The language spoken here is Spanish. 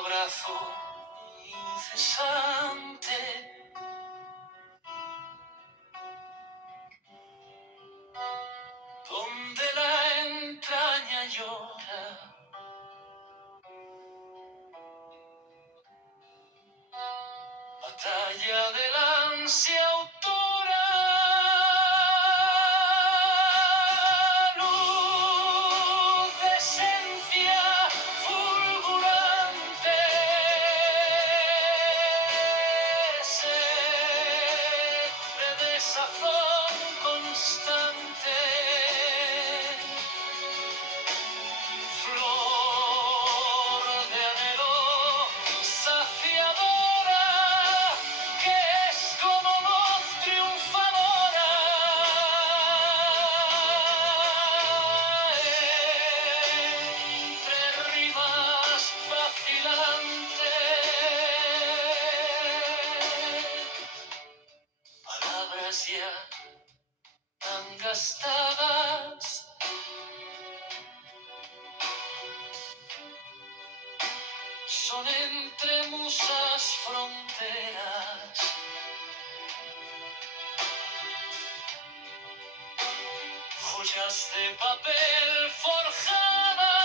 abrazo incesante, donde la entraña llora, batalla del ansia autora, luz de esencia fulgurante, sed de sazón constante, flor de anhelo saciadora, que es como voz triunfadora, entre rimas vacilante, palabras ya tan gastadas, son entre musas fronteras, joyas de papel forjadas,